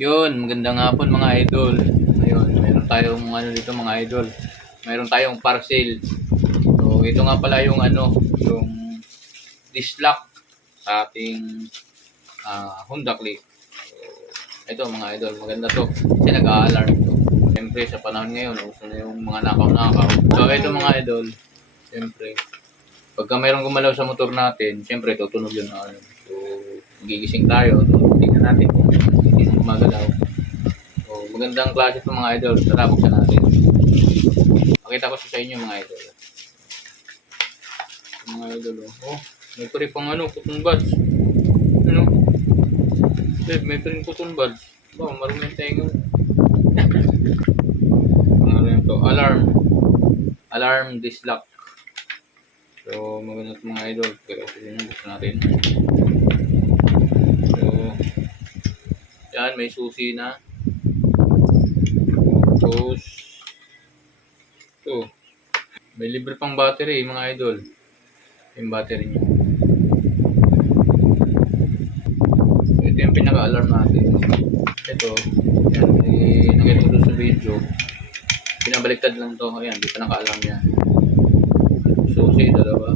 Yun, magandang hapon mga idol. Ayun, meron tayong ano dito mga idol. Meron tayong parcel. So, ito nga pala yung yung dislike sa ating Honda Click. So, ito mga idol, maganda to. Kasi nag-a-alarm ito. Siyempre sa panahon ngayon, uso na yung mga nakaw-nakaw. So, ito mga idol, siyempre, pagka mayroong gumalaw sa motor natin, siyempre tutunog yun na ano. So, magigising tayo. So, tingnan natin kung hindi na gumagalaw. So, magandang klase itong mga idol. Tara, buksan natin. Pakita ko sa inyo mga idol. Mga idol, oh. May pa rin pang cotton buds. Ano? May pa rin cotton buds. Ba, marumi yung tenga. Ano yun to? Alarm. Alarm dislike. So, maganda itong mga idol. Pero, buksan natin. So, yan, may susi na. Tapos, ito. May libre pang battery, mga idol. Yung battery niya. Ito yung pinaka-alarm natin. Ito, yan, nakita ko doon sa video. Pinabaliktad lang to. Ayan, di pa naka-alarm yan. Susi, dalawa.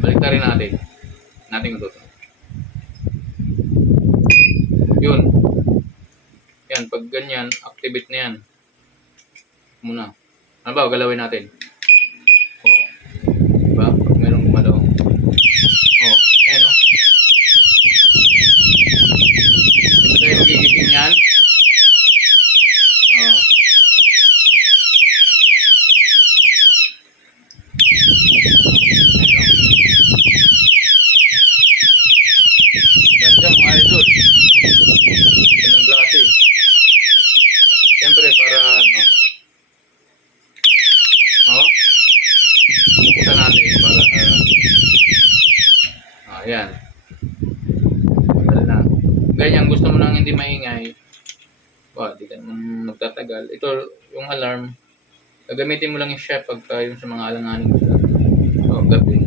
Baliktad rin natin. Natin ito. Yun. Yan, pag ganyan, activate na yan. Muna. Ano ba, galawin natin. Oo. Diba? Pag mayroong gumalaw. Oo. Ayan, no? Diba tayo magigising yan? Oo. Ayan, no? Ganda mga idol. Gandang klase. Siyempre, para ano. Oo. Buksan natin para ayan. Tagal na. Ganyan, gusto mo nang hindi maingay. Di ka naman magtatagal. Ito, yung alarm, gagamitin mo lang yung chef pagka yung sa mga alanganing lugar. So, gabi,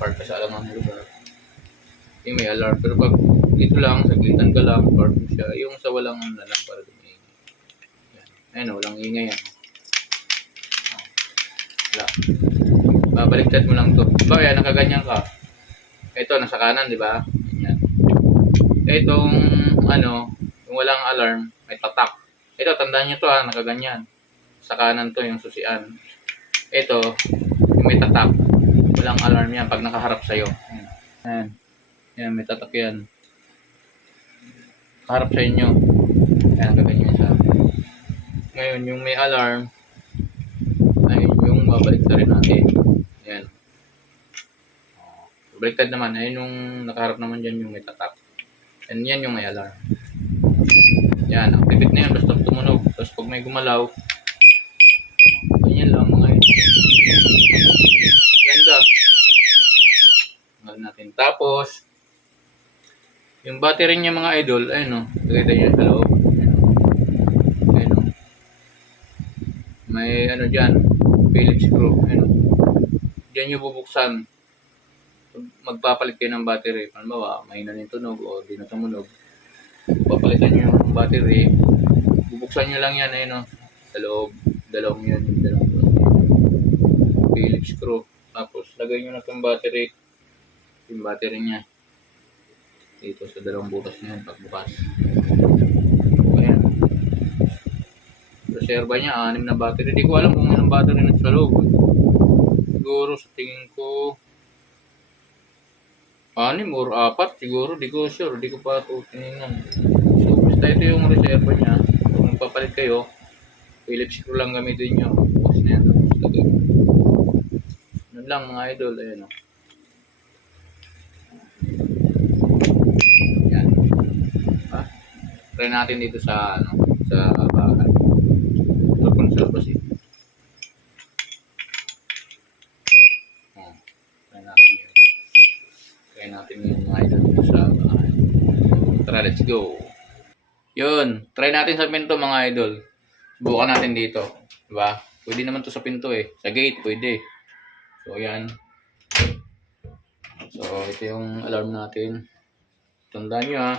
park ka sa alanganing lugar. Yung may alarm. Pero pag dito lang, saglitan ka lang, park mo siya. Yung sa walang ano lang para dumaingay. Ayan, walang ingay yan. Wala. Babaliktad mo lang to. Diba, yan, nakaganyan ka. Ito, nasa kanan, di ba? Yan. Itong, yung walang alarm, may tatak. Ito, tandaan nyo to nakaganyan. Sa kanan to, yung susian. Ito, yung may tatak. Walang alarm yan pag nakaharap sa'yo. Yan. Yan, may tatak yan. Harap sa inyo. Yan, nakaganyan siya. Ngayon, yung may alarm, ay yung babaliktad rin natin. Yan. Baliktad naman, ayun yung nakaharap naman dyan yung may tatak. And yan yung may alarm. Yan, activate na yan basta tumunog. Tapos pag may gumalaw, ganyan lang mga idol. Ganda. Tanggal natin. Tapos, yung battery niya mga idol, ayun o. Nakita nyo sa loob. Ayun o. May dyan, Phillips screw. Ayun o. Diyan nyo bubuksan. Magpapalit kayo ng battery. Halimbawa, mahina ng tunog o di na tumunog. Papalitan nyo yung battery. Bubuksan nyo lang yan, ayun o. Sa loob. Dalawang yan. Phillips screw. Tapos, lagay nyo na itong battery. Yung battery niya. Dito sa dalawang butas niya, pagbukas. Ayan. Reserva niya, 6 na battery. Hindi ko alam kung anong battery na sa loob. Siguro sa tingin ko 6 or 4 siguro, di ko sure, di ko pa ito tinignan. So, basta ito yung reserva niya. Kung magpapalit kayo, Phillips screw lang gamitin nyo. Bukas na yan. Tapos lagay. Yun lang mga idol, ayan o. Yan. Try natin dito sa sa bahay. Ito kung sa labas eh. Try natin yun. Try natin yun mga idol dito sa bahay. Tara, let's go. Yun, try natin sa pinto mga idol. Subukan natin dito. Diba? Pwede naman to sa pinto eh. Sa gate, pwede. So, ayan. So, ito yung alarm natin. Tandaan nyo ha.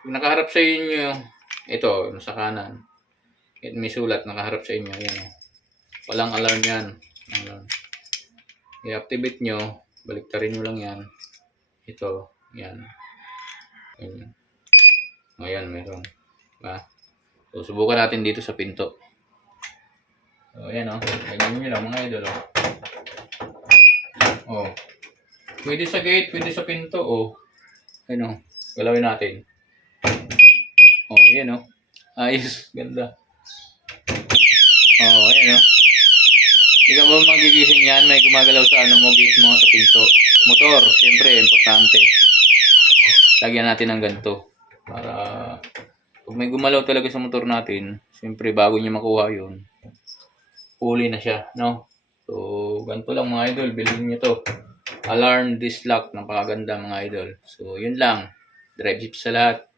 Kung nakaharap sa inyo, ito, sa kanan. May sulat nakaharap sa inyo. Ayan. Walang alarm yan. Ayan. I-activate nyo. Baliktarin nyo lang yan. Ito. Yan. Ayan. Ayan, meron. Diba? So, subukan natin dito sa pinto. So, ayan o. Ganyan nyo lang mga idol o. Oh. Pwede sa gate, pwede sa pinto o. Ayan o. Galawin natin. Oh, ayan o. Ayos. Ganda. Oh, ayan o. Hindi ka ba magigising yan? May gumagalaw sa ano mo, gate mo, sa pinto. Motor, siyempre, importante. Lagyan natin ng ganito. Para pag may gumalaw talaga sa motor natin, siyempre, bago niya makuha yun, huli na siya, no? So, ganito lang mga idol. Bilhin niyo to. Alarm Dislock. Napakaganda mga idol. So, yun lang. Drive jeep sa lahat.